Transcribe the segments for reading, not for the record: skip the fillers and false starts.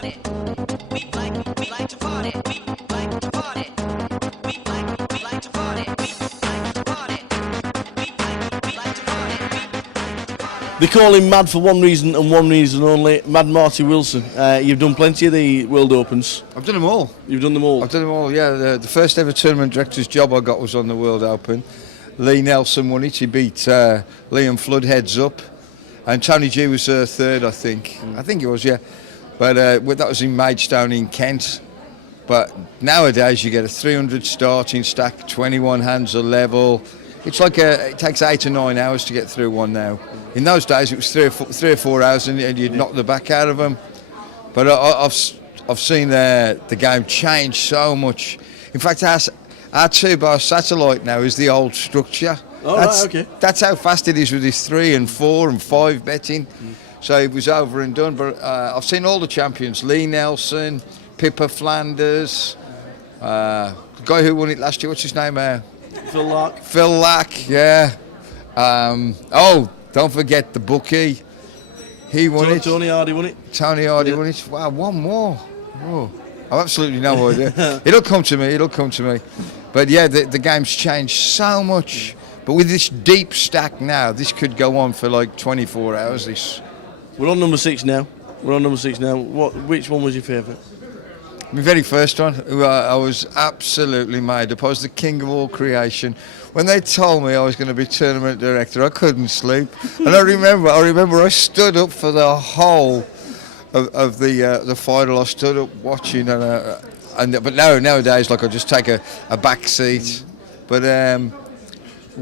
party. We like to party. We like to party. We like to party. We like to party. We like to party. They call him mad for one reason and one reason only. Mad Marty Wilson. You've done plenty of the World Opens. I've done them all. You've done them all? I've done them all, yeah. The first ever tournament director's job I got was on the World Open. Lee Nelson won it. He beat Liam Flood heads up. And Tony G was third, I think. I think it was, yeah. But that was in Maidstone in Kent. But nowadays you get a 300 starting stack, 21 hands a level. It's like it takes 8 or 9 hours to get through one now. In those days it was 3 or 4 hours and you'd knock the back out of them. But I've seen the game change so much. In fact, our 2-bar satellite now is the old structure. Oh, right, okay. That's how fast it is with this 3 and 4 and 5 betting. So it was over and done. But I've seen all the champions: Lee Nelson, Pippa Flanders, the guy who won it last year. What's his name? Phil Lark. Phil Lark, yeah. Don't forget the bookie. He won it. Tony Hardy won it. Tony Hardy won it. Wow, one more. Oh, I've absolutely no idea. It'll come to me. But yeah, the game's changed so much. But with this deep stack now, this could go on for like 24 hours. This. We're on number 6 now. Which one was your favourite? My very first one, I was absolutely made up. I was the king of all creation. When they told me I was going to be tournament director, I couldn't sleep. And I remember I stood up for the whole of the final. I stood up watching, but nowadays, like, I just take a back seat. But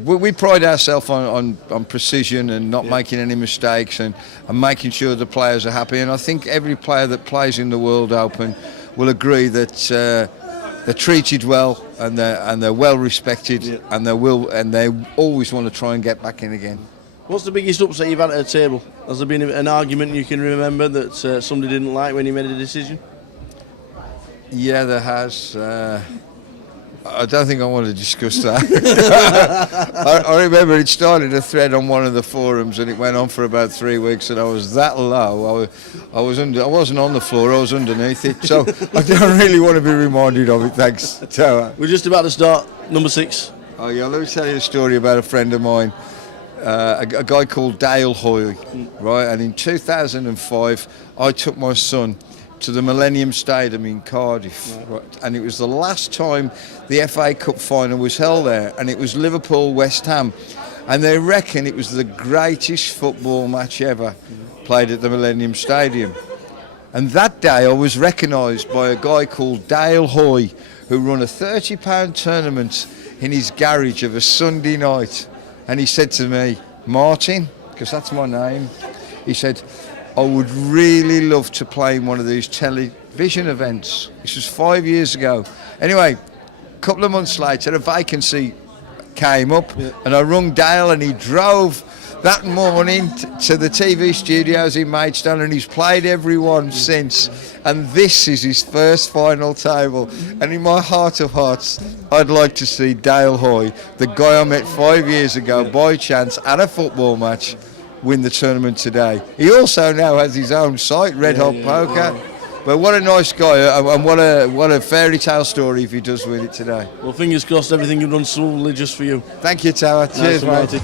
we pride ourselves on precision and not making any mistakes and making sure the players are happy. And I think every player that plays in the World Open will agree that they're treated well and they're well respected, and they always want to try and get back in again. What's the biggest upset you've had at a table? Has there been an argument you can remember that somebody didn't like when you made a decision? Yeah, there has. I don't think I want to discuss that. I remember it started a thread on one of the forums and it went on for about 3 weeks, and I was that low. I wasn't on the floor, I was underneath it. So I don't really want to be reminded of it, thanks. We're just about to start number 6. Oh yeah, let me tell you a story about a friend of mine, a guy called Dale Hoy, right? And in 2005, I took my son to the Millennium Stadium in Cardiff, right? And it was the last time the FA Cup final was held there, and it was Liverpool-West Ham, and they reckon it was the greatest football match ever played at the Millennium Stadium. And that day I was recognised by a guy called Dale Hoy, who run a £30 tournament in his garage of a Sunday night, and he said to me, "Martin," because that's my name, he said, "I would really love to play in one of these television events." This was 5 years ago. Anyway, a couple of months later, a vacancy came up, and I rung Dale, and he drove that morning to the TV studios in Maidstone, and he's played every one since. And this is his first final table. And in my heart of hearts, I'd like to see Dale Hoy, the guy I met 5 years ago by chance at a football match, win the tournament today. He also now has his own site, Red Hot Poker. But what a nice guy, and what a fairy tale story if he does win it today. Well, fingers crossed, everything you've done smoothly just for you. Thank you, Tower. Cheers, mate.